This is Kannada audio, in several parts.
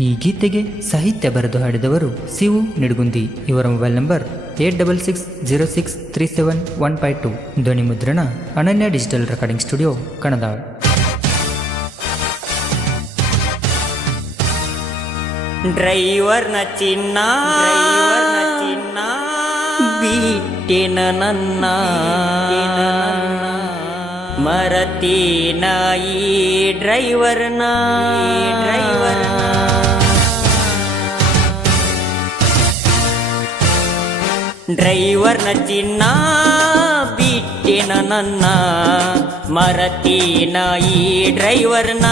ಈ ಗೀತೆಗೆ ಸಾಹಿತ್ಯ ಬರೆದು ಹಾಡಿದವರು ಸಿವು ನಿಡುಗುಂದಿ. ಇವರ mobile number eight double six zero six three seven one five two. ಧ್ವನಿ ಮುದ್ರಣ Ananya digital recording studio Kanadal ಡ್ರೈವರ್ನ ಚಿನ್ನ. ಚಿನ್ನ. ಬಿಟ್ಟಿನ ನನ್ನ. ಮರತೀನ ಈ ಡ್ರೈವರ್ನ. ಡ್ರೈವರ್ನ. ಡ್ರೈವರ್ನ ಚಿನ್ನ ಬಿಟ್ಟಿನ ನನ್ನ ಮರತೀನ ಈ ಡ್ರೈವರ್ನ.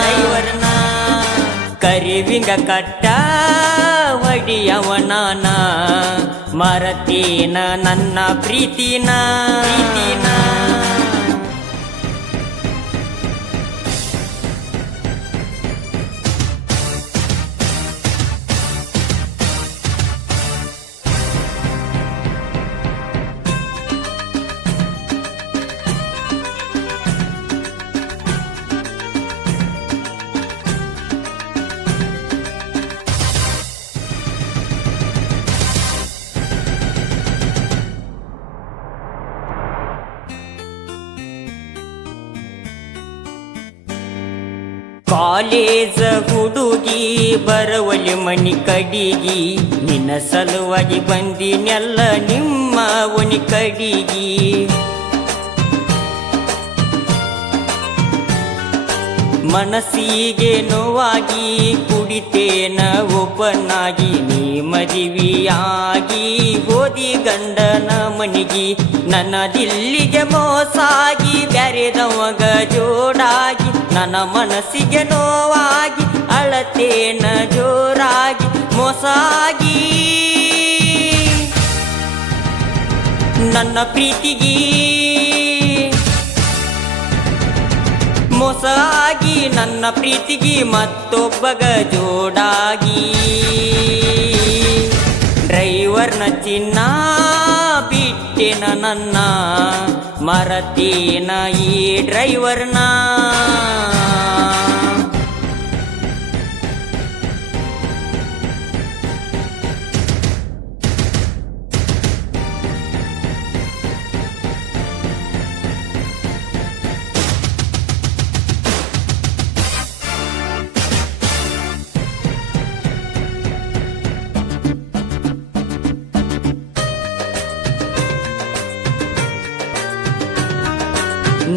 ಡ್ರೈವರ್ನ ಕರಿವಿಂಗ ಕಟ್ಟ ವಡಿಯವನಾನ ಮರತೀನ ನನ್ನ ಪ್ರೀತಿನ. ಕಾಲೇಜ ಹುಡುಗಿ ಬರವಲಿ ಮಣಿ ಕಡಿಗಿ, ನಿನ್ನ ಸಲುವಾಗಿ ಬಂದಿನೆಲ್ಲ ನಿಮ್ಮ ಒನಿ ಕಡಿಗಿ. ಮನಸ್ಸಿಗೆ ನೋವಾಗಿ ಕುಡಿತೇನ ಒಬ್ಬನಾಗಿ ನೀ ಮದುವೆಯಾಗಿ ಓದಿ ಗಂಡನ ಮನಿಗಿ ನನ್ನ ದಿಲ್ಲಿಗೆ ಮೋಸಾಗಿ, ಬ್ಯಾರೆದವಗ ಜೋಡಾಗಿ. ನನ್ನ ಮನಸ್ಸಿಗೆ ನೋವಾಗಿ, ಅಳತೇನ ಜೋರಾಗಿ ಮೋಸಾಗಿ. ನನ್ನ ಪ್ರೀತಿಗೆ ಮೋಸಾಗಿ, ನನ್ನ ಪ್ರೀತಿಗೆ ಮತ್ತೊಬ್ಬಗ ಜೋಡಾಗಿ ಡ್ರೈವರ್ನ ಚಿನ್ನ ಬಿಟ್ಟೆನ ನನ್ನ, ಮರತೇನ ಈ ಡ್ರೈವರ್ನ.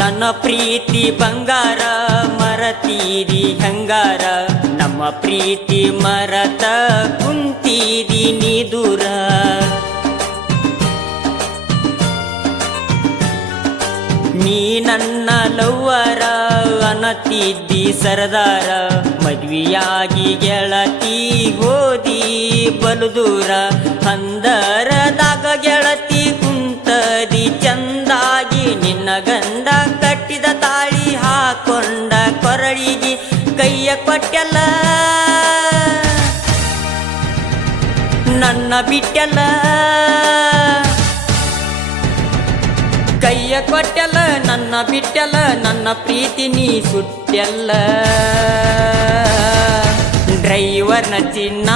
ನನ್ನ ಪ್ರೀತಿ ಬಂಗಾರ, ಮರತೀರಿ ಹಂಗಾರ? ನಮ್ಮ ಪ್ರೀತಿ ಮರತ ಕುಂತೀರಿ ನೀ ದೂರ ನೀ ನನ್ನ ಲವ್ವರ, ಅನತಿದ್ದಿ ಸರದಾರ. ಮದ್ವಿಯಾಗಿ ಗೆಳತಿ ಓದಿ ಬಲು ದೂರ ಹಂದರದಾಗ ಗೆಳತಿ ಕೈಯ ನನ್ನ ಬಿಟ್ಟಲ್ಲ. ಕೈಯ ಕೊಟ್ಟಲ್ಲ, ನನ್ನ ಬಿಟ್ಟಲ್ಲ, ನನ್ನ ಪ್ರೀತಿ ನೀ ಸುಟ್ಟೆಲ್ಲ. ಡ್ರೈವರ್ನ ಚಿನ್ನ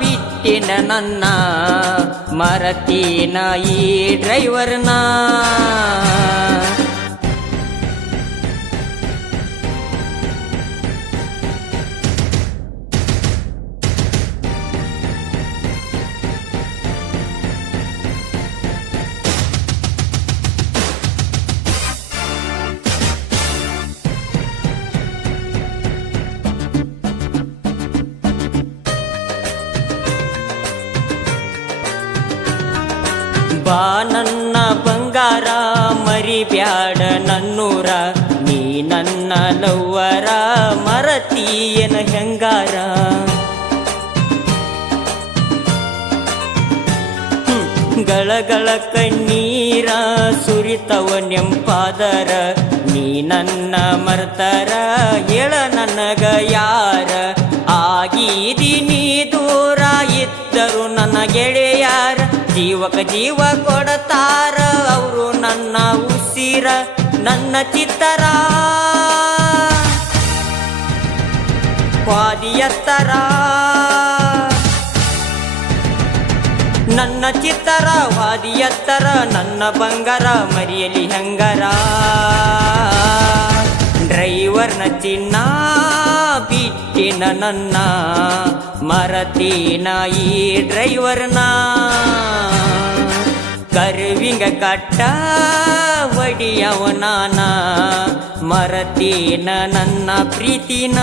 ಬಿಟ್ಟಿನ ನನ್ನ ಮರತೀನ ಈ ಡ್ರೈವರ್ನ. ಬಾ ನನ್ನ ಬಂಗಾರ, ಮರಿಬ್ಯಾಡ ನನ್ನೂರ. ನೀ ನನ್ನ ಲವ್ವರ ಮರತೀಯನ ಹೆಂಗಾರ. ಗಳಗಳ ಕಣ್ಣೀರ ಸುರಿತವ ನೆಂಪಾದರ. ನೀ ನನ್ನ ಮರ್ತರ, ಹೇಳ ನನಗ ಯಾರ? ಆಗೀದಿ ಜೀವಕ ಜೀವ ಕೊಡತಾರ, ಅವರು ನನ್ನ ಉಸಿರ, ನನ್ನ ಚಿತ್ತರ. ಪಾದಿಯತ್ತರ ನನ್ನ ಚಿತ್ತರ ವಾದಿಯತ್ತರ ನನ್ನ ಬಂಗಾರ ಮರಿಯಲಿ ಹಂಗರ. ಡ್ರೈವರ್ನ ಚಿನ್ನ, ಬಿಟ್ಟಿನ ನನ್ನ ಮರತೀನ ಈ ಡ್ರೈವರ್ನ. ಕರುವಿಂಗ ಕಟ್ಟ ಒಡಿಯವನಾನ ಮರತೀನ ನನ್ನ ಪ್ರೀತಿನ.